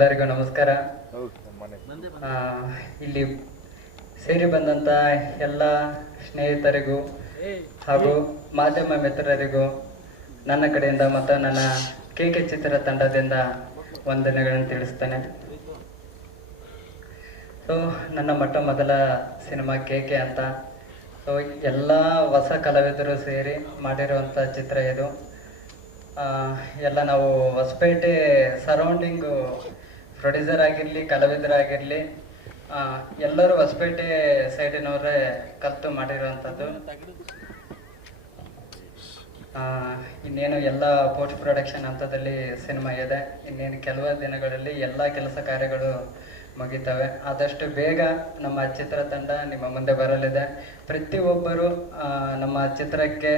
ಎಲ್ಲರಿಗೂ ನಮಸ್ಕಾರ. ಇಲ್ಲಿ ಸೇರಿ ಬಂದಂತ ಎಲ್ಲ ಸ್ನೇಹಿತರಿಗೂ ಹಾಗೂ ಮಾಧ್ಯಮ ಮಿತ್ರರಿಗೂ ನನ್ನ ಕಡೆಯಿಂದ ಮತ್ತು ನನ್ನ KK ಚಿತ್ರ ತಂಡದಿಂದ ವಂದನೆಗಳನ್ನು ತಿಳಿಸ್ತೇನೆ. ಸೊ ನನ್ನ ಮೊದಲ ಸಿನಿಮಾ KK ಅಂತ. ಸೊ ಎಲ್ಲ ಹೊಸ ಕಲಾವಿದರು ಸೇರಿ ಮಾಡಿರುವಂಥ ಚಿತ್ರ ಇದು. ಎಲ್ಲ ನಾವು ಹೊಸಪೇಟೆ ಸರೌಂಡಿಂಗು ಪ್ರೊಡ್ಯೂಸರ್ ಆಗಿರಲಿ ಕಲಾವಿದರಾಗಿರಲಿ ಎಲ್ಲರೂ ಹೊಸಪೇಟೆ ಸೈಡಿನವರೇ ಕಲಿತು ಮಾಡಿರುವಂಥದ್ದು. ಇನ್ನೇನು ಎಲ್ಲ ಪೋಸ್ಟ್ ಪ್ರೊಡಕ್ಷನ್ ಹಂತದಲ್ಲಿ ಸಿನಿಮಾ ಇದೆ. ಇನ್ನೇನು ಕೆಲವು ದಿನಗಳಲ್ಲಿ ಎಲ್ಲ ಕೆಲಸ ಕಾರ್ಯಗಳು ಮುಗಿತವೆ. ಆದಷ್ಟು ಬೇಗ ನಮ್ಮ ಚಿತ್ರತಂಡ ನಿಮ್ಮ ಮುಂದೆ ಬರಲಿದೆ. ಪ್ರತಿಯೊಬ್ಬರು ನಮ್ಮ ಚಿತ್ರಕ್ಕೆ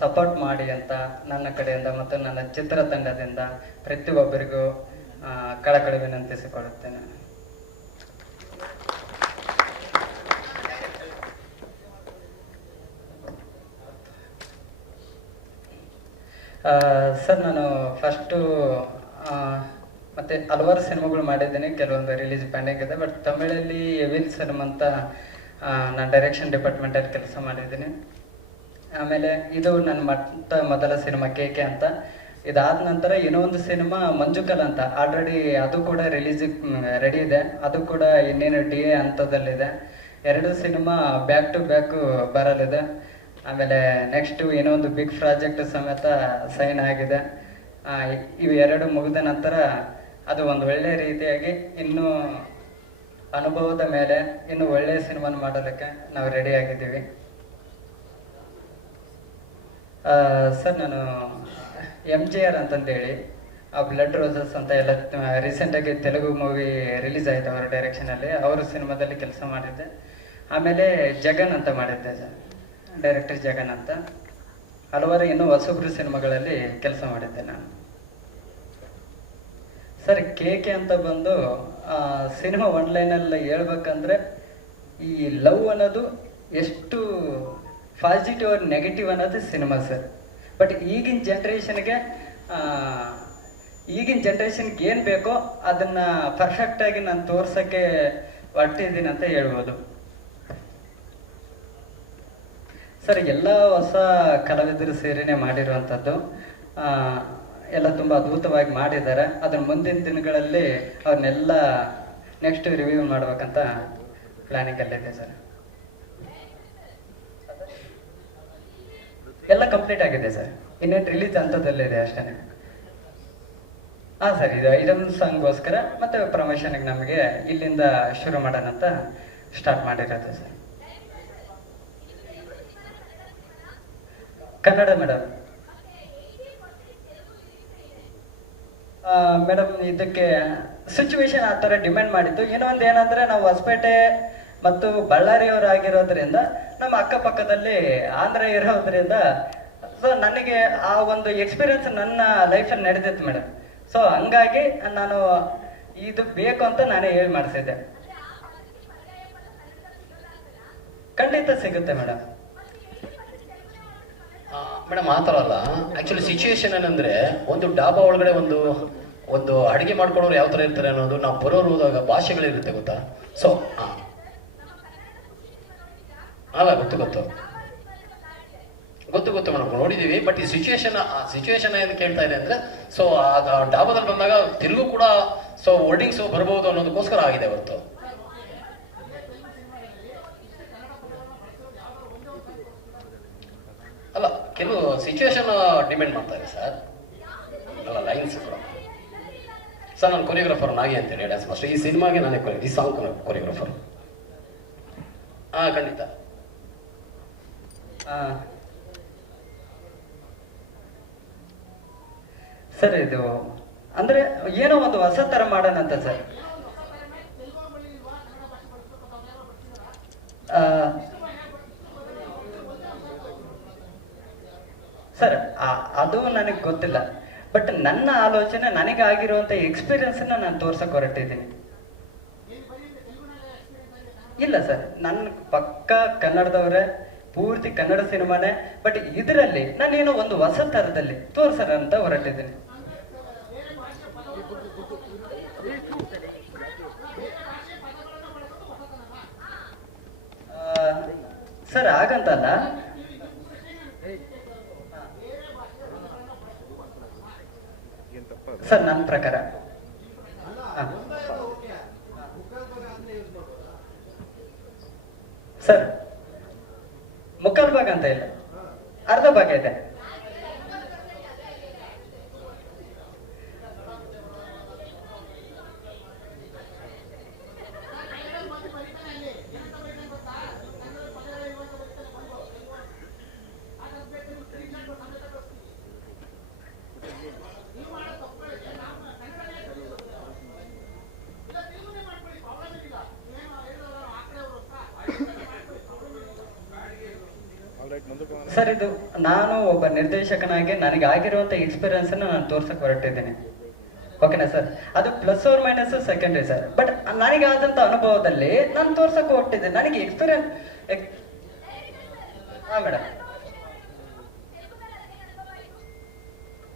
ಸಪೋರ್ಟ್ ಮಾಡಿ ಅಂತ ನನ್ನ ಕಡೆಯಿಂದ ಮತ್ತು ನನ್ನ ಚಿತ್ರತಂಡದಿಂದ ಪ್ರತಿಯೊಬ್ಬರಿಗೂ ಕಳಕಳಿ ವಿನಂತಿಸಿಕೊಳ್ಳುತ್ತೇನೆ. ಸರ್, ನಾನು ಫಸ್ಟು ಮತ್ತು ಹಲವಾರು ಸಿನಿಮಾಗಳು ಮಾಡಿದ್ದೀನಿ. ಕೆಲವೊಂದು ರಿಲೀಸ್ ಪೆಂಡಿಂಗ್ ಇದೆ. ಬಟ್ ತಮಿಳಲ್ಲಿ ಎವಿಲ್ ಸಿನಿಮಾ ಅಂತ ನಾನು ಡೈರೆಕ್ಷನ್ ಡಿಪಾರ್ಟ್ಮೆಂಟಲ್ಲಿ ಕೆಲಸ ಮಾಡಿದ್ದೀನಿ. ಆಮೇಲೆ ಇದು ನನ್ನ ಮೊದಲ ಸಿನಿಮಾ KK ಅಂತ. ಇದಾದ ನಂತರ ಇನ್ನೊಂದು ಸಿನಿಮಾ ಮಂಜುಕಲ್ ಅಂತ ಆಲ್ರೆಡಿ ಅದು ಕೂಡ ರಿಲೀಸಿಗೆ ರೆಡಿ ಇದೆ. ಅದು ಕೂಡ ಇನ್ನೇನು DA ಹಂತದಲ್ಲಿದೆ. 2 ಸಿನಿಮಾ ಬ್ಯಾಕ್ ಟು ಬ್ಯಾಕ್ ಬರಲಿದೆ. ಆಮೇಲೆ ನೆಕ್ಸ್ಟು ಇನ್ನೊಂದು ಬಿಗ್ ಪ್ರಾಜೆಕ್ಟ್ ಸಮೇತ ಸೈನ್ ಆಗಿದೆ. ಇವು 2 ಮುಗಿದ ನಂತರ ಅದು ಒಂದು ಒಳ್ಳೆಯ ರೀತಿಯಾಗಿ ಇನ್ನೂ ಅನುಭವದ ಮೇಲೆ ಇನ್ನು ಒಳ್ಳೆಯ ಸಿನಿಮಾನ ಮಾಡಲಿಕ್ಕೆ ನಾವು ರೆಡಿ ಆಗಿದ್ದೀವಿ. ಸರ್, ನಾನು MGR ಅಂತಂದೇಳಿ ಬ್ಲಡ್ ರೋಸಸ್ ಅಂತ ಎಲ್ಲ ರೀಸೆಂಟಾಗಿ ತೆಲುಗು ಮೂವಿ ರಿಲೀಸ್ ಆಯಿತು ಅವರ ಡೈರೆಕ್ಷನಲ್ಲಿ. ಅವರ ಸಿನಿಮಾದಲ್ಲಿ ಕೆಲಸ ಮಾಡಿದ್ದೆ. ಆಮೇಲೆ ಜಗನ್ ಅಂತ ಮಾಡಿದ್ದೆ ಸರ್, ಡೈರೆಕ್ಟರ್ ಜಗನ್ ಅಂತ. ಹಲವಾರು ಇನ್ನೂ ಹೊಸಬ್ರು ಸಿನಿಮಾಗಳಲ್ಲಿ ಕೆಲಸ ಮಾಡಿದ್ದೆ ನಾನು. ಸರ್, KK ಅಂತ ಬಂದು ಸಿನಿಮಾ ಒನ್ಲೈನಲ್ಲಿ ಹೇಳ್ಬೇಕಂದ್ರೆ ಈ ಲವ್ ಅನ್ನೋದು ಎಷ್ಟು ಪಾಸಿಟಿವ್ ಆರ್ ನೆಗೆಟಿವ್ ಅನ್ನೋದು ಸಿನಿಮಾ ಸರ್. ಬಟ್ ಈಗಿನ ಜನ್ರೇಷನ್ಗೆ ಏನು ಬೇಕೋ ಅದನ್ನು ಪರ್ಫೆಕ್ಟಾಗಿ ನಾನು ತೋರ್ಸೋಕ್ಕೆ ಹೊರಟಿದ್ದೀನಿ ಅಂತ ಹೇಳ್ಬೋದು ಸರ್. ಎಲ್ಲ ಹೊಸ ಕಲಾವಿದರು ಸೇರಿನೇ ಮಾಡಿರುವಂಥದ್ದು. ಎಲ್ಲ ತುಂಬ ಅದ್ಭುತವಾಗಿ ಮಾಡಿದ್ದಾರೆ. ಅದನ್ನು ಮುಂದಿನ ದಿನಗಳಲ್ಲಿ ಅವ್ರನ್ನೆಲ್ಲ ನೆಕ್ಸ್ಟ್ ರಿವ್ಯೂ ಮಾಡ್ಬೇಕಂತ ಪ್ಲ್ಯಾನಿಂಗಲ್ಲಿದೆ ಸರ್. ಎಲ್ಲ ಕಂಪ್ಲೀಟ್ ಆಗಿದೆ ಸರ್. ಇನ್ನೇನು ರಿಲೀಸ್ ಹಂತದಲ್ಲಿದೆ ಅಷ್ಟೇ. ಹಾಂ ಸರ್, ಇದು ಇದೊಂದು ಸಾಂಗ್ಗೋಸ್ಕರ ಮತ್ತು ಪ್ರಮೋಷನ್ಗೆ ನಮಗೆ ಇಲ್ಲಿಂದ ಶುರು ಮಾಡೋಣ ಅಂತ ಸ್ಟಾರ್ಟ್ ಮಾಡಿರೋದು ಸರ್. ಕನ್ನಡ ಮೇಡಮ್. ಮೇಡಮ್, ಇದಕ್ಕೆ ಸಿಚುವೇಶನ್ ಆ ಥರ ಡಿಮ್ಯಾಂಡ್ ಮಾಡಿದ್ದು. ಇನ್ನೊಂದು ಏನಂದರೆ ನಾವು ಹೊಸಪೇಟೆ ಮತ್ತು ಬಳ್ಳಾರಿಯವರು ಆಗಿರೋದ್ರಿಂದ ನಮ್ಮ ಅಕ್ಕಪಕ್ಕದಲ್ಲಿ ಆಂಧ್ರ ಇರೋದ್ರಿಂದ ಸೊ ನನಗೆ ಆ ಒಂದು ಎಕ್ಸ್ಪೀರಿಯನ್ಸ್ ನನ್ನ ಲೈಫಲ್ಲಿ ನಡೆದಿತ್ತು ಮೇಡಮ್. ಸೊ ಹಂಗಾಗಿ ನಾನು ಇದು ಬೇಕು ಅಂತ ನಾನೇ ಹೇಳಿ ಮಾಡಿಸಿದ್ದೆ. ಖಂಡಿತ ಸಿಗುತ್ತೆ ಮೇಡಮ್. ಮೇಡಮ್, ಆ ಥರ ಅಲ್ಲ. ಆ್ಯಕ್ಚುಲಿ ಸಿಚುವೇಶನ್ ಏನಂದರೆ, ಒಂದು ಡಾಬಾ ಒಳಗಡೆ ಒಂದು ಅಡುಗೆ ಮಾಡ್ಕೊಳ್ಳೋರು ಯಾವ ಥರ ಇರ್ತಾರೆ ಅನ್ನೋದು ನಾವು ಬರೋರು ಹೋದಾಗ ಭಾಷೆಗಳಿರುತ್ತೆ ಗೊತ್ತಾ. ಸೊ ಅಲ್ಲ, ಗೊತ್ತು ಮೇಡಮ್, ನೋಡಿದ್ದೀವಿ. ಬಟ್ ಈ ಸಿಚುವೇಶನ್ ಏನು ಕೇಳ್ತಾ ಇದೆ ಅಂದರೆ, ಸೊ ಆ ಡಾಬಾದಲ್ಲಿ ಬಂದಾಗ ತಿರುಗು ಕೂಡ ಸೊ ವರ್ಡಿಂಗ್ಸು ಬರ್ಬೋದು ಅನ್ನೋದಕ್ಕೋಸ್ಕರ ಆಗಿದೆ ಹೊರತು. ಅಲ್ಲ, ಕೆಲವು ಸಿಚುವೇಶನ್ ಡಿಪೆಂಡ್ ಮಾಡ್ತಾರೆ ಸರ್. ಅಲ್ಲ, ಲೈನ್ಸ್ ಕೂಡ ಸರ್. ನಾನು ಕೊರಿಯೋಗ್ರಾಫರ್ ನಾಗಿ ಅಂತೇಳಿ ಡ್ಯಾನ್ಸ್ ಮಾಸ್ಟರ್. ಈ ಸಿನಿಮಾಗೆ ನಾನೇ ಈ ಸಾಂಗ್ ಕೊರಿಯೋಗ್ರಾಫರ್. ಖಂಡಿತ ಸರ್. ಇದು ಅಂದ್ರೆ ಏನೋ ಒಂದು ಹೊಸ ತರ ಮಾಡೋಣ ಅಂತ ಸರ್. ಸರ್, ಅದು ನನಗೆ ಗೊತ್ತಿಲ್ಲ. ಬಟ್ ನನ್ನ ಆಲೋಚನೆ, ನನಗಾಗಿರುವಂಥ ಎಕ್ಸ್ಪೀರಿಯನ್ಸನ್ನ ನಾನು ತೋರ್ಸಕ್ಕೆ ಹೊರಟಿದ್ದೀನಿ. ಇಲ್ಲ ಸರ್, ನನ್ನ ಪಕ್ಕ ಕನ್ನಡದವರೇ, ಪೂರ್ತಿ ಕನ್ನಡ ಸಿನಿಮಾನೇ. ಬಟ್ ಇದರಲ್ಲಿ ನಾನೇನೋ ಒಂದು ಹೊಸ ಥರದಲ್ಲಿ ತೋರ್ಸೋಣ ಅಂತ ಹೊರಟಿದ್ದೀನಿ. ಸರ್ ಹಾಗಂತಲ್ಲ, ಸರ್ ನನ್ನ ಪ್ರಕಾರ ಸರ್ ಮುಕ್ಕಾಲು ಭಾಗ ಅಂತ ಇಲ್ಲ, ಅರ್ಧ ಭಾಗ ಇದೆ. ಸರ್ ಇದು ನಾನು ಒಬ್ಬ ನಿರ್ದೇಶಕನಾಗಿ ನನಗೆ ಆಗಿರುವಂತ ಎಕ್ಸ್ಪೀರಿಯನ್ಸ್ ನಾನು ತೋರ್ಸಕ್ ಹೊರಟಿದ್ದೀನಿ. ಓಕೆನಾ ಸರ್? ಅದು plus or minus secondary sir. But ನನಗೆ ಆದಂತ ಅನುಭವದಲ್ಲಿ ನಾನು ತೋರ್ಸಕ್ ಹೊರಟಿದ್ದೆ. ನನಗೆ ಎಕ್ಸ್ಪೀರಿಯನ್ಸ್. ಹಾ ಮೇಡಮ್.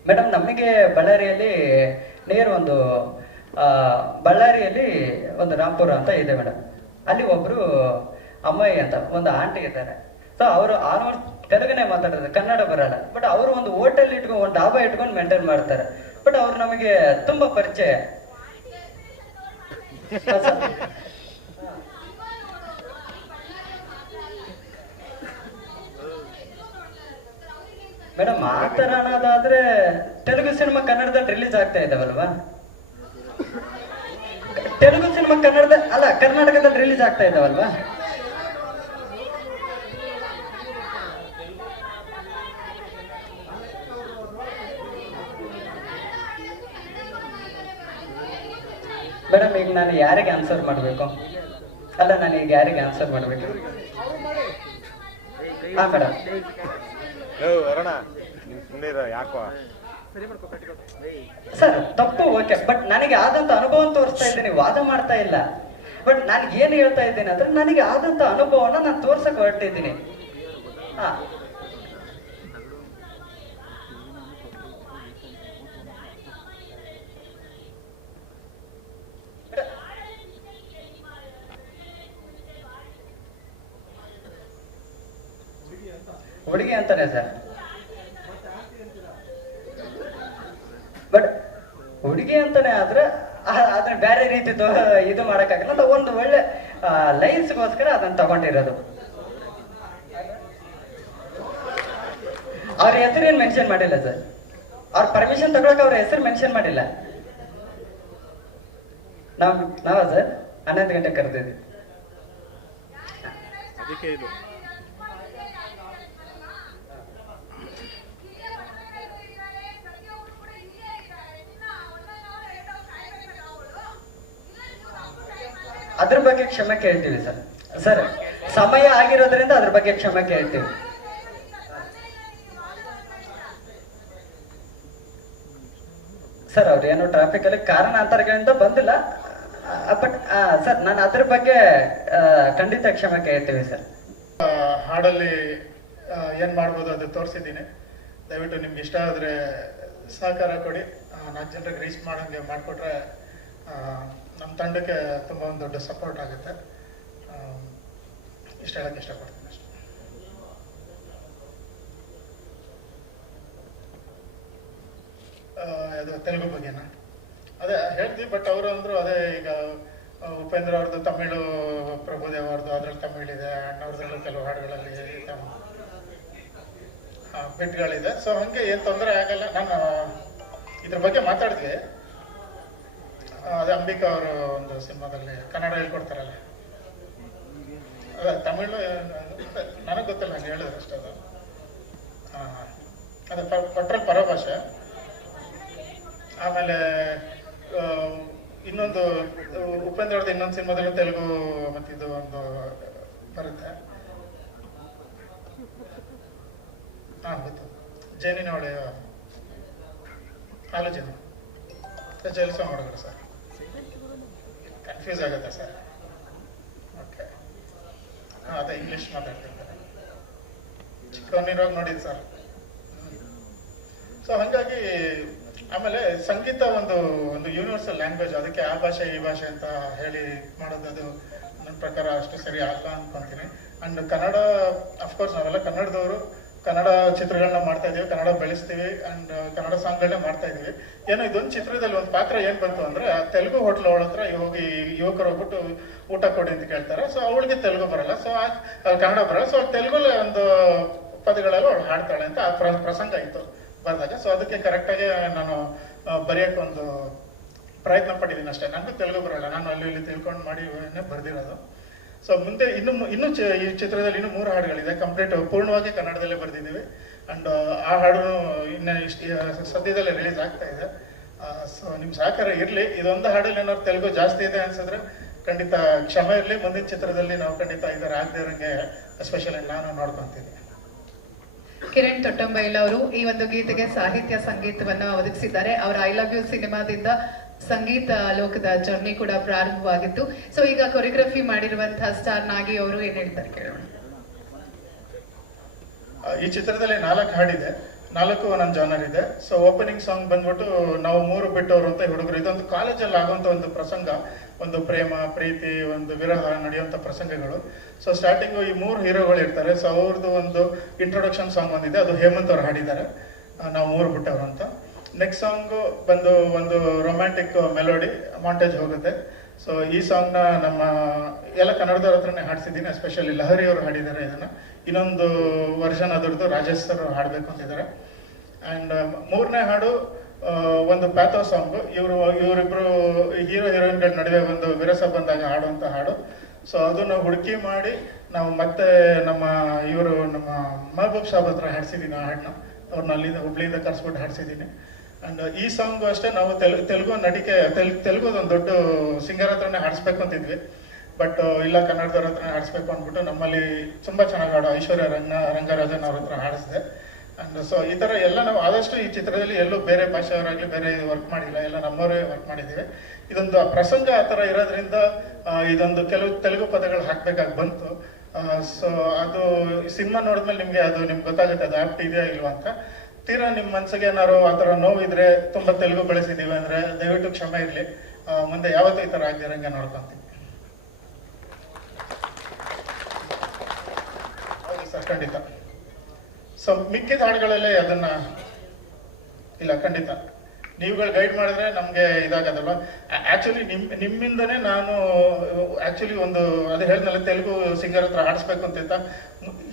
ಮೇಡಮ್ ನಮಗೆ ಬಳ್ಳಾರಿಯಲ್ಲಿ ನಿಯರ್ ಒಂದು ಬಳ್ಳಾರಿಯಲ್ಲಿ ಒಂದು ರಾಂಪುರ ಅಂತ ಇದೆ ಮೇಡಮ್. ಅಲ್ಲಿ ಒಬ್ರು ಅಮ್ಮಾಯಿ ಅಂತ ಒಂದು ಆಂಟಿ ಇದ್ದಾರೆ. ಸೊ ಅವರು ಆಲ್ಮೋಸ್ಟ್ ತೆಲುಗುನೇ ಮಾತಾಡೋದು, ಕನ್ನಡ ಬರಲ್ಲ. ಬಟ್ ಅವರು ಒಂದು ಹೋಟೆಲ್ ಇಟ್ಕೊಂಡು ಒಂದು ಡಾಬಾ ಇಟ್ಕೊಂಡು ಮೇಂಟೈನ್ ಮಾಡ್ತಾರೆ. ಬಟ್ ಅವ್ರು ನಮಗೆ ತುಂಬಾ ಪರಿಚಯ. ಮೇಡಮ್ ಆ ತರ ಅನ್ನೋದಾದ್ರೆ ತೆಲುಗು ಸಿನಿಮಾ ಕನ್ನಡದಲ್ಲಿ ರಿಲೀಸ್ ಆಗ್ತಾ ಇದಾವಲ್ವಾ? ತೆಲುಗು ಸಿನಿಮಾ ಕರ್ನಾಟಕದಲ್ಲಿ ರಿಲೀಸ್ ಆಗ್ತಾ ಇದಾವಲ್ವಾ? ಮೇಡಮ್ ಈಗ ನಾನು ಯಾರಿಗೆ ಆನ್ಸರ್ ಮಾಡಬೇಕು? ಅಲ್ಲ, ನಾನು ಈಗ ಯಾರಿಗೆ ಆನ್ಸರ್ ಮಾಡಬೇಕು? ಹಾ ಮೇಡಮ್. ಸರ್ ತಪ್ಪು ಓಕೆ, ಬಟ್ ನನಗೆ ಆದಂತ ಅನುಭವ ತೋರಿಸ್ತಾ ಇದ್ದೀನಿ, ವಾದ ಮಾಡ್ತಾ ಇಲ್ಲ. ಬಟ್ ನಾನು ಏನ್ ಹೇಳ್ತಾ ಇದ್ದೀನಿ ಅಂದ್ರೆ ನನಗೆ ಆದಂತ ಅನುಭವನ ನಾನು ತೋರ್ಸಕ್ ಹೊರಟಿದ್ದೀನಿ. ಹಾ ಹುಡುಗಿ ಅಂತಾನೆ ಸರ್. ಬಟ್ ಹುಡುಗಿ ಅಂತಾನೆ ಆದ್ರೆ ಅದನ್ನ ಬೇರೆ ರೀತಿ ಇದು ಮಾಡಕ್ಕಾಗಲ್ಲ. ಒಂದು ಒಳ್ಳೆ ಲೈನ್ಸ್ಗೋಸ್ಕರ ಅದನ್ನ ತಗೊಂಡಿರೋದು. ಅವ್ರ ಹೆಸರೇನು ಮೆನ್ಷನ್ ಮಾಡಿಲ್ಲ ಸರ್. ಅವ್ರ ಪರ್ಮಿಷನ್ ತಗೊಳಕ್ ಅವ್ರ ಹೆಸರು ಮೆನ್ಷನ್ ಮಾಡಿಲ್ಲ. ನಾವ ಸರ್ 11 ಗಂಟೆ ಕರೆದಿದ್ವಿ. ಅದ್ರ ಬಗ್ಗೆ ಕ್ಷಮೆ ಕೇಳ್ತೀವಿ ಸರ್. ಸರ್ ಸಮಯ ಆಗಿರೋದ್ರಿಂದ ಅದ್ರ ಬಗ್ಗೆ ಕ್ಷಮೆ ಕೇಳ್ತೀವಿ. ಸರ್ ಅವ್ರು ಏನು ಟ್ರಾಫಿಕ್ ಅಲ್ಲಿ ಕಾರಣಾಂತರಗಳಿಂದ ಬಂದಿಲ್ಲ. ಬಟ್ ಸರ್ ನಾನು ಅದ್ರ ಬಗ್ಗೆ ಖಂಡಿತ ಕ್ಷಮೆ ಕೇಳ್ತೀವಿ ಸರ್. ಹಾಡಲ್ಲಿ ಏನ್ ಮಾಡ್ಬೋದು ಅದು ತೋರಿಸಿದ್ದೀನಿ. ದಯವಿಟ್ಟು ನಿಮ್ಗೆ ಇಷ್ಟ ಆದ್ರೆ ಸಹಕಾರ ಕೊಡಿ. 4 ಜನರಿಗೆ ರೀಚ್ ಮಾಡಂಗೆ ಮಾಡಿಕೊಟ್ರೆ ನಮ್ಮ ತಂಡಕ್ಕೆ ತುಂಬ ಒಂದು ದೊಡ್ಡ ಸಪೋರ್ಟ್ ಆಗುತ್ತೆ. ಇಷ್ಟ ಹೇಳಕ್ಕೆ ಇಷ್ಟಪಡ್ತೀನಿ ಅಷ್ಟೇ. ಅದು ತೆಲುಗು ಬಗ್ಗೆನಾ ಅದೇ ಹೇಳ್ತೀವಿ. ಬಟ್ ಅವರು ಅಂದರು ಅದೇ ಈಗ ಉಪೇಂದ್ರ ಅವ್ರದ್ದು ತಮಿಳು, ಪ್ರಭುದೇವ್ ಅವ್ರದ್ದು ಅದ್ರಲ್ಲಿ ತಮಿಳಿದೆ, ಅಣ್ಣವ್ರದ್ರಲ್ಲೂ ಕೆಲವು ಹಾಡುಗಳಲ್ಲಿ ಬಿಟ್ಗಳಿದೆ. ಸೊ ಹಂಗೆ ಏನು ತೊಂದರೆ ಆಗಲ್ಲ. ನಾನು ಇದ್ರ ಬಗ್ಗೆ ಮಾತಾಡಿದ್ವಿ. ಅದೇ ಅಂಬಿಕಾ ಅವರು ಒಂದು ಸಿನಿಮಾದಲ್ಲಿ ಕನ್ನಡ ಹೇಳ್ಕೊಡ್ತಾರಲ್ಲ, ಅದೇ ತಮಿಳು ನನಗೆ ಗೊತ್ತಿಲ್ಲ, ನಾನು ಹೇಳಿದ್ರೆ ಅಷ್ಟೇ. ಅದು ಅದೇ ಕೊಟ್ರಲ್ಲಿ ಪರಭಾಷೆ. ಆಮೇಲೆ ಇನ್ನೊಂದು ಉಪೇಂದ್ರ ಅವ್ರದ್ದು ಇನ್ನೊಂದು ಸಿನಿಮಾದಲ್ಲಿ ತೆಲುಗು ಮತ್ತಿದು ಒಂದು ಬರುತ್ತೆ. ಗೊತ್ತು, ಜೇನಿನ ಹೊಳೆಯ ಆಲೋಚನೆ ಜೈಲ್ಸ ಮಾಡಿದ್ರು ಸರ್. ಕನ್ಫ್ಯೂಸ್ ಆಗುತ್ತೆ ಸರ್. ಓಕೆ, ಅದೇ ಇಂಗ್ಲೀಷ್ ಮಾತಾಡ್ತಿರ್ತಾರೆ, ಚಿಕ್ಕವನಿರುವಾಗ ನೋಡಿದ್ದು ಸರ್. ಸೊ ಹಾಗಾಗಿ ಆಮೇಲೆ ಸಂಗೀತ ಒಂದು ಯೂನಿವರ್ಸಲ್ ಲ್ಯಾಂಗ್ವೇಜ್. ಅದಕ್ಕೆ ಆ ಭಾಷೆ ಈ ಭಾಷೆ ಅಂತ ಹೇಳಿ ಮಾಡೋದು ಅದು ನನ್ನ ಪ್ರಕಾರ ಅಷ್ಟು ಸರಿ ಅಲ್ಲ ಅನ್ಕೊಂತೀನಿ. ಆ್ಯಂಡ್ ಕನ್ನಡ ಅಫ್ಕೋರ್ಸ್ ನಾವೆಲ್ಲ ಕನ್ನಡದವರು, ಕನ್ನಡ ಚಿತ್ರಗಳನ್ನ ಮಾಡ್ತಾ ಇದೀವಿ, ಕನ್ನಡ ಬೆಳೆಸ್ತೀವಿ ಆ್ಯಂಡ್ ಕನ್ನಡ ಸಾಂಗ್ಗಳನ್ನೇ ಮಾಡ್ತಾ ಇದೀವಿ. ಏನೋ ಇದೊಂದು ಚಿತ್ರದಲ್ಲಿ ಒಂದು ಪಾತ್ರ ಏನು ಬಂತು ಅಂದರೆ, ತೆಲುಗು ಹೋಟ್ಲ್ ಅವಳ ಹತ್ರ ಹೋಗಿ ಯುವಕರು ಹೋಗ್ಬಿಟ್ಟು ಊಟ ಕೊಡಿ ಅಂತ ಕೇಳ್ತಾರೆ. ಸೊ ಅವಳಿಗೆ ತೆಲುಗು ಬರಲ್ಲ, ಸೊ ಕನ್ನಡ ಬರಲ್ಲ. ಸೊ ತೆಲುಗಲ್ಲಿ ಒಂದು ಪದಗಳೆಲ್ಲ ಅವಳು ಹಾಡ್ತಾಳೆ ಅಂತ ಆ ಪ್ರಸಂಗ ಇತ್ತು ಬರೆದಾಗ. ಸೊ ಅದಕ್ಕೆ ಕರೆಕ್ಟಾಗಿ ನಾನು ಬರೆಯೋಕ್ಕೆ ಒಂದು ಪ್ರಯತ್ನ ಪಟ್ಟಿದ್ದೀನಿ ಅಷ್ಟೇ. ನನಗೂ ತೆಲುಗು ಬರಲ್ಲ, ನಾನು ಅಲ್ಲಿ ಇಲ್ಲಿ ತಿಳ್ಕೊಂಡು ಮಾಡಿ ಬರೆದಿರೋದು. ಸೊ ಮುಂದೆ ಇನ್ನೂ ಈ ಚಿತ್ರದಲ್ಲಿ ಇನ್ನೂ 3 ಹಾಡುಗಳಿದೆ, ಕಂಪ್ಲೀಟ್ ಪೂರ್ಣವಾಗಿ ಕನ್ನಡದಲ್ಲೇ ಬರೆದಿದ್ದೀವಿ. ಆ್ಯಂಡ್ ಆ ಹಾಡು ಇನ್ನು ಸದ್ಯದಲ್ಲೇ ರಿಲೀಸ್ ಆಗ್ತಾ ಇದೆ. ಸೊ ನಿಮ್ಮ ಸಹಕಾರ ಇರಲಿ. ಇದೊಂದು ಹಾಡಲ್ಲಿ ಏನಾದ್ರು ತೆಲುಗು ಜಾಸ್ತಿ ಇದೆ ಅನ್ಸಿದ್ರೆ ಖಂಡಿತ ಕ್ಷಮೆ ಇರಲಿ. ಮುಂದಿನ ಚಿತ್ರದಲ್ಲಿ ನಾವು ಖಂಡಿತ ಇದರ ಆಗದೆ ಇರೋಂಗೆ ಎಸ್ಪೆಷಲಿ ನಾನು ನೋಡ್ಕೊತೀನಿ. ಕಿರಣ್ ತೊಟ್ಟಂಬೈಲ್ ಅವರು ಈ ಒಂದು ಗೀತೆಗೆ ಸಾಹಿತ್ಯ ಸಂಗೀತವನ್ನು ಒದಗಿಸಿದ್ದಾರೆ. ಅವರ ಐ ಲವ್ ಯು ಸಿನಿಮಾದಿಂದ ಸಂಗೀತ ಲೋಕದ ಜರ್ನಿ ಕೂಡ ಪ್ರಾರಂಭವಾಗಿತ್ತು. ಸೊ ಈಗ ಕೊರಿಯೋಗ್ರಫಿ ಮಾಡಿರುವಂತಹ ಸ್ಟಾರ್ ನಾಗಿ ಅವರು ಏನ್ ಹೇಳ್ತಾರೆ ಕೇಳೋಣ. ಈ ಚಿತ್ರದಲ್ಲಿ 4 ಹಾಡಿದೆ, 4 ನನ್ನ ಜಾನರ್ ಇದೆ. ಸೊ ಓಪನಿಂಗ್ ಸಾಂಗ್ ಬಂದ್ಬಿಟ್ಟು ನಾವು 3 ಬಿಟ್ಟವರು ಅಂತ ಹುಡುಗರು. ಇದೊಂದು ಕಾಲೇಜಲ್ಲಿ ಆಗುವಂಥ ಒಂದು ಪ್ರಸಂಗ, ಒಂದು ಪ್ರೇಮ, ಪ್ರೀತಿ, ಒಂದು ವಿರಹ ನಡೆಯುವಂಥ ಪ್ರಸಂಗಗಳು. ಸೊ ಸ್ಟಾರ್ಟಿಂಗು ಈ 3 ಹೀರೋಗಳು ಇರ್ತಾರೆ. ಸೊ ಅವ್ರದ್ದು ಒಂದು ಇಂಟ್ರೊಡಕ್ಷನ್ ಸಾಂಗ್ ಒಂದಿದೆ, ಅದು ಹೇಮಂತ್ ಅವ್ರು ಹಾಡಿದ್ದಾರೆ, ನಾವು 3 ಬಿಟ್ಟವರು ಅಂತ. ನೆಕ್ಸ್ಟ್ ಸಾಂಗು ಬಂದು ಒಂದು ರೊಮ್ಯಾಂಟಿಕ್ ಮೆಲೋಡಿ ಮಾಂಟೇಜ್ ಹೋಗುತ್ತೆ. ಸೊ ಈ ಸಾಂಗ್ನ ನಮ್ಮ ಎಲ್ಲ ಕನ್ನಡದವ್ರ ಹತ್ರನೇ ಹಾಡಿಸಿದ್ದೀನಿ, ಎಸ್ಪೆಷಲಿ ಲಹರಿ ಅವರು ಹಾಡಿದ್ದಾರೆ ಇದನ್ನು. ಇನ್ನೊಂದು ವರ್ಷನ್ ಅದರದ್ದು ರಾಜೇಶ್ ಸರ್ ಹಾಡಬೇಕು ಅಂತಿದ್ದಾರೆ. ಆ್ಯಂಡ್ 3ನೇ ಹಾಡು ಒಂದು ಪ್ಯಾಥೋ ಸಾಂಗು. ಇವರಿಬ್ಬರು ಹೀರೋ ಹೀರೋಯಿನ್ಗಳ ನಡುವೆ ಒಂದು ವಿರಸ ಬಂದಾಗ ಹಾಡುವಂಥ ಹಾಡು. ಸೊ ಅದನ್ನು ಹುಡುಕಿ ಮಾಡಿ ನಾವು ಮತ್ತೆ ನಮ್ಮ ಮಹಬೂಬ್ ಸಾಬ್ ಹತ್ರ ಹಾಡಿಸಿದ್ದೀನಿ ಆ ಹಾಡನ್ನ. ಅವ್ರನ್ನ ಅಲ್ಲಿಂದ ಹುಬ್ಳಿಯಿಂದ ಕರ್ಸ್ಬಿಟ್ಟು ಹಾಡಿಸಿದ್ದೀನಿ. ಆ್ಯಂಡ್ ಈ ಸಾಂಗು ಅಷ್ಟೇ ನಾವು ತೆಲುಗು ನಟಿಕೆ ತೆಲುಗುದೊಂದು ದೊಡ್ಡ ಸಿಂಗರ್ ಹತ್ರನೇ ಹಾಡಿಸ್ಬೇಕು ಅಂತಿದ್ವಿ. ಬಟ್ ಇಲ್ಲ, ಕನ್ನಡದವ್ರ ಹತ್ರ ಹಾಡಿಸ್ಬೇಕು ಅಂದ್ಬಿಟ್ಟು ನಮ್ಮಲ್ಲಿ ತುಂಬ ಚೆನ್ನಾಗಿ ಹಾಡೋ ಐಶ್ವರ್ಯ ರಂಗರಾಜನ್ ಅವ್ರ ಹತ್ರ ಹಾಡಿಸಿದೆ. ಆ್ಯಂಡ್ ಸೊ ಈ ಥರ ಎಲ್ಲ ನಾವು ಆದಷ್ಟು ಈ ಚಿತ್ರದಲ್ಲಿ ಎಲ್ಲೂ ಬೇರೆ ಭಾಷೆಯವರಾಗಲಿ ಬೇರೆ ವರ್ಕ್ ಮಾಡಿಲ್ಲ, ಎಲ್ಲ ನಮ್ಮವರೇ ವರ್ಕ್ ಮಾಡಿದ್ದೀವಿ. ಇದೊಂದು ಪ್ರಸಂಗ ಆ ಥರ ಇರೋದ್ರಿಂದ ಇದೊಂದು ಕೆಲವು ತೆಲುಗು ಪದಗಳು ಹಾಕಬೇಕಾಗಿ ಬಂತು. ಸೊ ಅದು ಸಿನಿಮಾ ನೋಡಿದ್ಮೇಲೆ ನಿಮ್ಗೆ ಗೊತ್ತಾಗುತ್ತೆ ಅದು ಆಪ್ಟ್ ಇದೆಯಾ ಇಲ್ವಾ ಅಂತ. ತೀರಾ ನಿಮ್ಮ ಮನಸ್ಸಿಗೆ ಏನಾದ್ರು ಆ ಥರ ನೋವಿದ್ರೆ, ತುಂಬ ತೆಲುಗು ಬೆಳೆಸಿದ್ದೀವಿ ಅಂದರೆ ದಯವಿಟ್ಟು ಕ್ಷಮೆ ಇರಲಿ. ಮುಂದೆ ಯಾವತ್ತೂ ಈ ಥರ ಆಗದಿರಂಗೆ ನೋಡ್ಕೊತೀವಿ. ಹೌದು ಸರ್, ಖಂಡಿತ. ಸೊ ಮಿಕ್ಕಿದ ಹಾಡುಗಳಲ್ಲೇ ಅದನ್ನ ಇಲ್ಲ, ಖಂಡಿತ ನೀವುಗಳು ಗೈಡ್ ಮಾಡಿದ್ರೆ ನಮಗೆ ಇದಾಗದಲ್ವ. ಆ್ಯಕ್ಚುಲಿ ನಿಮ್ಮಿಂದನೇ ನಾನು ಆ್ಯಕ್ಚುಲಿ ಒಂದು ಅದು ಹೇಳಿದ್ನಲ್ಲ, ತೆಲುಗು ಸಿಂಗರ್ ಹತ್ರ ಹಾಡಿಸ್ಬೇಕು ಅಂತ.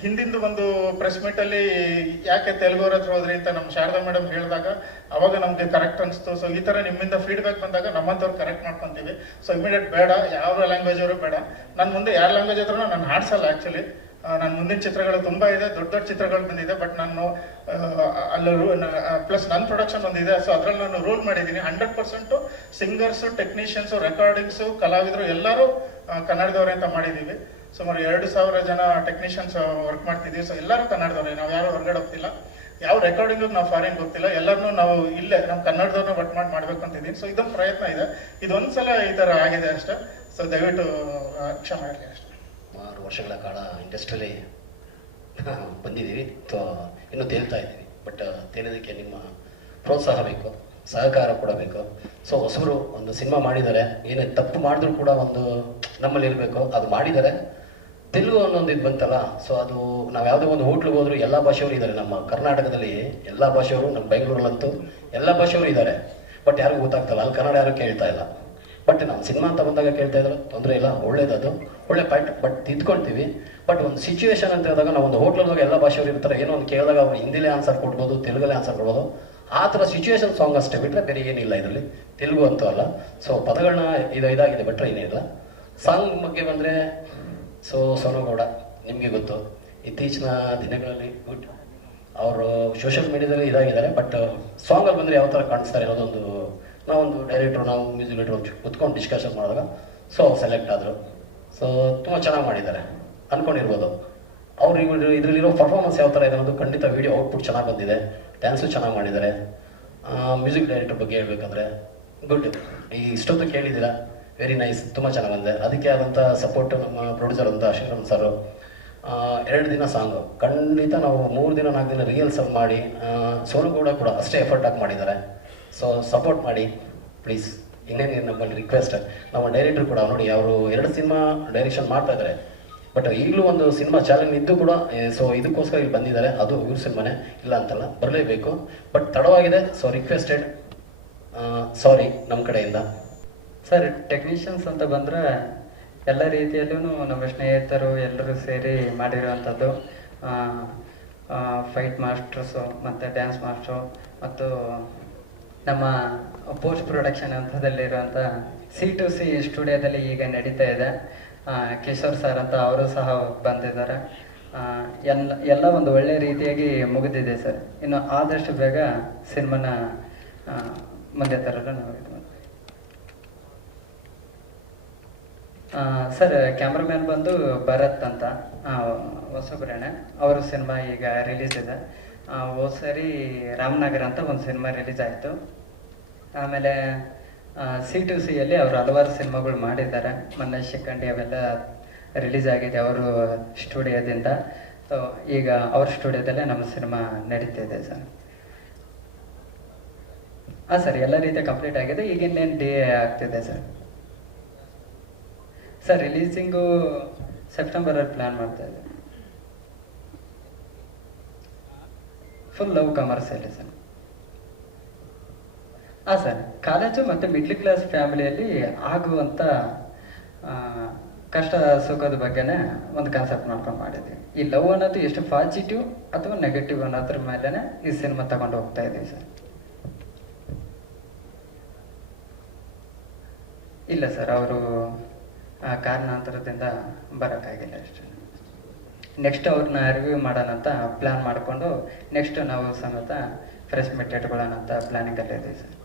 ಹಿಂದಿಂದು ಒಂದು ಪ್ರೆಸ್ ಮೀಟಲ್ಲಿ ಯಾಕೆ ತೆಲುಗುವ್ರ ಹತ್ರ ಹೋದ್ರಿ ಅಂತ ನಮ್ಮ ಶಾರದಾ ಮೇಡಮ್ ಹೇಳಿದಾಗ ಅವಾಗ ನಮಗೆ ಕರೆಕ್ಟ್ ಅನಿಸ್ತು. ಸೊ ಈ ಥರ ನಿಮ್ಮಿಂದ ಫೀಡ್ಬ್ಯಾಕ್ ಬಂದಾಗ ನಮ್ಮಂಥವ್ರು ಕರೆಕ್ಟ್ ಮಾಡ್ಕೊತೀವಿ. ಸೊ ಇಮಿಡಿಯೇಟ್ ಬೇಡ, ಯಾವ ಲ್ಯಾಂಗ್ವೇಜ್ ಅವರು ಬೇಡ. ನಾನು ಮುಂದೆ ಯಾರ ಲ್ಯಾಂಗ್ವೇಜ್ ಹತ್ರನೂ ನಾನು ಹಾಡ್ಸಲ್ಲ. ಆ್ಯಕ್ಚುಲಿ ನನ್ನ ಮುಂದಿನ ಚಿತ್ರಗಳು ತುಂಬ ಇದೆ, ದೊಡ್ಡ ಚಿತ್ರಗಳು ಬಂದಿದೆ. ಬಟ್ ನಾನು ಅಲ್ಲಿ ಪ್ಲಸ್ ನನ್ನ ಪ್ರೊಡಕ್ಷನ್ ಒಂದಿದೆ. ಸೊ ಅದ್ರಲ್ಲಿ ನಾನು ರೂಲ್ ಮಾಡಿದ್ದೀನಿ, 100% ಸಿಂಗರ್ಸು, ಟೆಕ್ನಿಷಿಯನ್ಸು, ರೆಕಾರ್ಡಿಂಗ್ಸು, ಕಲಾವಿದರು ಎಲ್ಲರೂ ಕನ್ನಡದವರೇ ಅಂತ ಮಾಡಿದ್ದೀವಿ. ಸುಮಾರು 2,000 ಜನ ಟೆಕ್ನಿಷಿಯನ್ಸ್ ವರ್ಕ್ ಮಾಡ್ತಿದ್ದೀವಿ. ಸೊ ಎಲ್ಲರೂ ಕನ್ನಡದವರೇ, ನಾವು ಯಾರು ಹೊರಗಡೆ ಹೋಗ್ತಿಲ್ಲ, ಯಾವ ರೆಕಾರ್ಡಿಂಗು ನಾವು ಫಾರಿನ್ ಹೋಗ್ತಿಲ್ಲ, ಎಲ್ಲರನ್ನೂ ನಾವು ಇಲ್ಲೇ ನಮ್ಮ ಕನ್ನಡದವ್ರನ್ನ ವರ್ಕ್ ಮಾಡ್ಬೇಕು ಅಂತಿದ್ದೀವಿ. ಸೊ ಇದೊಂದು ಪ್ರಯತ್ನ ಇದೆ. ಇದೊಂದ್ಸಲ ಈ ಥರ ಆಗಿದೆ ಅಷ್ಟೇ. ಸೊ ದಯವಿಟ್ಟು ಕ್ಷಮೆ ಇರಲಿ ಅಷ್ಟೇ. 6 ವರ್ಷಗಳ ಕಾಲ ಇಂಡಸ್ಟ್ರಿಯಲ್ಲಿ ಬಂದಿದ್ದೀವಿ, ಇನ್ನೂ ತೇಲ್ತಾ ಇದ್ದೀವಿ. ಬಟ್ ತೇಲೋದಕ್ಕೆ ನಿಮ್ಮ ಪ್ರೋತ್ಸಾಹ ಬೇಕು, ಸಹಕಾರ ಕೂಡ ಬೇಕು. ಸೊ ಹೊಸಬರು ಒಂದು ಸಿನಿಮಾ ಮಾಡಿದ್ದಾರೆ, ಏನೇ ತಪ್ಪು ಮಾಡಿದ್ರು ಕೂಡ ಒಂದು ನಮ್ಮಲ್ಲಿ ಇರಬೇಕು, ಅದು ಮಾಡಿದ್ದಾರೆ. ತೆಲುಗು ಅನ್ನೊಂದು ಇದು ಬಂತಲ್ಲ, ಸೊ ಅದು ನಾವು ಯಾವುದೇ ಒಂದು ಹೋಟ್ಲಿಗೆ ಹೋದ್ರು ಎಲ್ಲ ಭಾಷೆಯವರು ಇದ್ದಾರೆ. ನಮ್ಮ ಕರ್ನಾಟಕದಲ್ಲಿ ಎಲ್ಲ ಭಾಷೆಯವರು, ನಮ್ಮ ಬೆಂಗಳೂರಲ್ಲಂತೂ ಎಲ್ಲ ಭಾಷೆಯವರು ಇದ್ದಾರೆ. ಬಟ್ ಯಾರಿಗೂ ಗೊತ್ತಾಗ್ತಲ್ಲ, ಅಲ್ಲಿ ಕನ್ನಡ ಯಾರು ಕೇಳ್ತಾ ಇಲ್ಲ. ಬಟ್ ನಮ್ಮ ಸಿನಿಮಾ ಅಂತ ಬಂದಾಗ ಕೇಳ್ತಾ ಇದ್ರು, ತೊಂದರೆ ಇಲ್ಲ, ಒಳ್ಳೇದದು, ಒಳ್ಳೆ ಪಾಯಿಂಟ್. ಬಟ್ ತಿದ್ಕೊಳ್ತೀವಿ. ಬಟ್ ಒಂದು ಸಿಚುವೇಶನ್ ಅಂತ ಹೇಳಿದಾಗ ನಾವು ಒಂದು ಹೋಟ್ಲದಾಗ ಎಲ್ಲ ಭಾಷೆಯವರು ಇರ್ತಾರೆ, ಏನೋ ಒಂದು ಕೇಳಿದಾಗ ಅವ್ರು ಹಿಂದಿಲೇ ಆನ್ಸರ್ ಕೊಡ್ಬೋದು, ತೆಲುಗಲ್ಲೇ ಆನ್ಸರ್ ಕೊಡ್ಬೋದು. ಆ ಥರ ಸಿಚುವೇಶನ್ ಸಾಂಗ್ ಅಷ್ಟೇ ಬಿಟ್ಟರೆ ಬೇರೆ ಏನಿಲ್ಲ ಇದರಲ್ಲಿ. ತೆಲುಗು ಅಂತೂ ಅಲ್ಲ. ಸೊ ಪದಗಳನ್ನ ಇದಾಗಿದೆ ಬಿಟ್ಟರೆ ಏನಿಲ್ಲ. ಸಾಂಗ್ ಬಗ್ಗೆ ಬಂದರೆ ಸೋನುಗೌಡ ನಿಮಗೆ ಗೊತ್ತು, ಇತ್ತೀಚಿನ ದಿನಗಳಲ್ಲಿ ಗುಡ್ ಅವರು ಸೋಷಿಯಲ್ ಮೀಡಿಯಾದಲ್ಲಿ ಇದಾಗಿದ್ದಾರೆ. ಬಟ್ ಸಾಂಗಲ್ಲಿ ಬಂದರೆ ಯಾವ ಥರ ಕಾಣಿಸ್ತಾರೆ ಅನ್ನೋದೊಂದು ನಾವೊಂದು ಡೈರೆಕ್ಟ್ರು, ನಾವು ಮ್ಯೂಸಿಕ್ ಡೈರೆಕ್ಟ್ರು ಕುತ್ಕೊಂಡು ಡಿಸ್ಕಷನ್ ಮಾಡಿದಾಗ ಸೊ ಸೆಲೆಕ್ಟ್ ಆದರು. ಸೊ ತುಂಬ ಚೆನ್ನಾಗಿ ಮಾಡಿದ್ದಾರೆ ಅಂದ್ಕೊಂಡಿರ್ಬೋದು. ಅವ್ರು ಇದರಲ್ಲಿರೋ ಪರ್ಫಾರ್ಮೆನ್ಸ್ ಯಾವ ಥರ ಇದೆ ಅನ್ನೋದು ಖಂಡಿತ ವೀಡಿಯೋ ಔಟ್ಪುಟ್ ಚೆನ್ನಾಗಿ ಬಂದಿದೆ, ಡ್ಯಾನ್ಸು ಚೆನ್ನಾಗಿ ಮಾಡಿದ್ದಾರೆ. ಮ್ಯೂಸಿಕ್ ಡೈರೆಕ್ಟರ್ ಬಗ್ಗೆ ಹೇಳ್ಬೇಕಂದ್ರೆ ಗುಡ್, ಇಷ್ಟೊತ್ತು ಕೇಳಿದ್ದೀರಾ, ವೆರಿ ನೈಸ್, ತುಂಬ ಚೆನ್ನಾಗಿ ಬಂದಿದೆ. ಅದಕ್ಕೆ ಆದಂಥ ಸಪೋರ್ಟು ನಮ್ಮ ಪ್ರೊಡ್ಯೂಸರ್ ಅಂತ ಶ್ರೀರಾಮ್ ಸರ್. 2 ದಿನ ಸಾಂಗು ಖಂಡಿತ ನಾವು 3 ದಿನ 4 ದಿನ ರಿಹರ್ಸಲ್ ಮಾಡಿ, ಸೋನುಗೌಡ ಕೂಡ ಅಷ್ಟೇ ಎಫರ್ಟ್ ಆಗಿ ಮಾಡಿದ್ದಾರೆ. ಸೊ ಸಪೋರ್ಟ್ ಮಾಡಿ ಪ್ಲೀಸ್. ಇನ್ನೇನು ನಮ್ಮಲ್ಲಿ ರಿಕ್ವೆಸ್ಟ್, ನಮ್ಮ ಡೈರೆಕ್ಟ್ರು ಕೂಡ ನೋಡಿ ಅವರು 2 ಸಿನಿಮಾ ಡೈರೆಕ್ಷನ್ ಮಾಡ್ತಾ ಇದ್ದಾರೆ. ಬಟ್ ಈಗಲೂ ಒಂದು ಸಿನಿಮಾ ಚಾಲೆಂಜ್ ಇದ್ದು ಕೂಡ ಸೊ ಇದಕ್ಕೋಸ್ಕರ ಇಲ್ಲಿ ಬಂದಿದ್ದಾರೆ. ಅದು ಇವ್ರ ಸಿನಿಮಾನೇ, ಇಲ್ಲ ಅಂತಲ್ಲ, ಬರಲೇಬೇಕು. ಬಟ್ ತಡವಾಗಿದೆ, ಸೊ ರಿಕ್ವೆಸ್ಟೆಡ್, ಸಾರಿ ನಮ್ಮ ಕಡೆಯಿಂದ. ಸರ್, ಟೆಕ್ನಿಷಿಯನ್ಸ್ ಅಂತ ಬಂದರೆ ಎಲ್ಲ ರೀತಿಯಲ್ಲೂ ನಮ್ಮ ಸ್ನೇಹಿತರು ಎಲ್ಲರೂ ಸೇರಿ ಮಾಡಿರುವಂಥದ್ದು. ಫೈಟ್ ಮಾಸ್ಟರ್ಸು ಮತ್ತು ಡ್ಯಾನ್ಸ್ ಮಾಸ್ಟ್ರು ಮತ್ತು ನಮ್ಮ ಪೋಸ್ಟ್ ಪ್ರೊಡಕ್ಷನ್ ಹಂತದಲ್ಲಿರುವಂಥ C2C ಸ್ಟುಡಿಯೋದಲ್ಲಿ ಈಗ ನಡೀತಾ ಇದೆ. ಕಿಶೋರ್ ಸರ್ ಅಂತ ಅವರು ಸಹ ಬಂದಿದ್ದಾರೆ. ಎಲ್ಲ ಒಂದು ಒಳ್ಳೆಯ ರೀತಿಯಾಗಿ ಮುಗಿದಿದೆ ಸರ್. ಇನ್ನು ಆದಷ್ಟು ಬೇಗ ಸಿನಿಮಾನ ಮುಂದೆ ತರಲು ನಾವು ಇದು ಸರ್. ಕ್ಯಾಮ್ರಾಮ್ಯಾನ್ ಬಂದು ಭರತ್ ಅಂತ ಹೊಸಬ್ರೇನೆ. ಅವ್ರ ಸಿನಿಮಾ ಈಗ ರಿಲೀಸ್ ಇದೆ. ಹೋದ ಸರಿ ರಾಮನಗರ ಅಂತ ಒಂದು ಸಿನಿಮಾ ರಿಲೀಸ್ ಆಯಿತು. ಆಮೇಲೆ C2Cಯಲ್ಲಿ ಅವರು ಹಲವಾರು ಸಿನಿಮಾಗಳು ಮಾಡಿದ್ದಾರೆ. ಮೊನ್ನೆ ಶಿಖಂಡಿ ಅವೆಲ್ಲ ರಿಲೀಸ್ ಆಗಿದೆ ಅವರು ಸ್ಟುಡಿಯೋದಿಂದ. ಸೊ ಈಗ ಅವ್ರ ಸ್ಟುಡಿಯೋದಲ್ಲೇ ನಮ್ಮ ಸಿನಿಮಾ ನಡೀತಿದೆ ಸರ್. ಹಾಂ ಸರ್, ಎಲ್ಲ ರೀತಿಯ ಕಂಪ್ಲೀಟ್ ಆಗಿದೆ. ಈಗ ಇನ್ನೇನು DA ಆಗ್ತಿದೆ ಸರ್. ಸರ್, ರಿಲೀಸಿಂಗು ಸೆಪ್ಟೆಂಬರಲ್ಲಿ ಪ್ಲ್ಯಾನ್ ಮಾಡ್ತಾ ಇದ್ದೆ. Full love commercially sir. ಹಾಂ ಸರ್, ಕಾಲೇಜು ಮತ್ತು ಮಿಡ್ಲ್ ಕ್ಲಾಸ್ ಫ್ಯಾಮಿಲಿಯಲ್ಲಿ ಆಗುವಂಥ ಕಷ್ಟ ಸುಖದ ಬಗ್ಗೆನೇ ಒಂದು ಕಾನ್ಸೆಪ್ಟ್ ಮಾಡ್ಕೊಂಡು ಮಾಡಿದ್ವಿ. ಈ ಲವ್ ಅನ್ನೋದು ಎಷ್ಟು ಪಾಸಿಟಿವ್ ಅಥವಾ ನೆಗೆಟಿವ್ ಅನ್ನೋದ್ರ ಮೇಲೆ ಈ ಸಿನಿಮಾ ತಗೊಂಡು ಹೋಗ್ತಾ ಇದ್ದೀವಿ ಸರ್. ಇಲ್ಲ ಸರ್, ಅವರು ಕಾರಣಾಂತರದಿಂದ ಬರೋಕ್ಕಾಗಿಲ್ಲ ಅಷ್ಟೇ. ನೆಕ್ಸ್ಟ್ ಅವ್ರನ್ನ ರಿವ್ಯೂ ಮಾಡೋಣ ಅಂತ ಪ್ಲ್ಯಾನ್ ಮಾಡಿಕೊಂಡು ನೆಕ್ಸ್ಟ್ ನಾವು ಸಮೇತ ಫ್ರೆಶ್ ಮೆಟ್ ಇಟ್ಕೊಳ್ಳೋಣ ಅಂತ ಪ್ಲ್ಯಾನಿಂಗಲ್ಲಿದ್ದೀವಿ ಸರ್.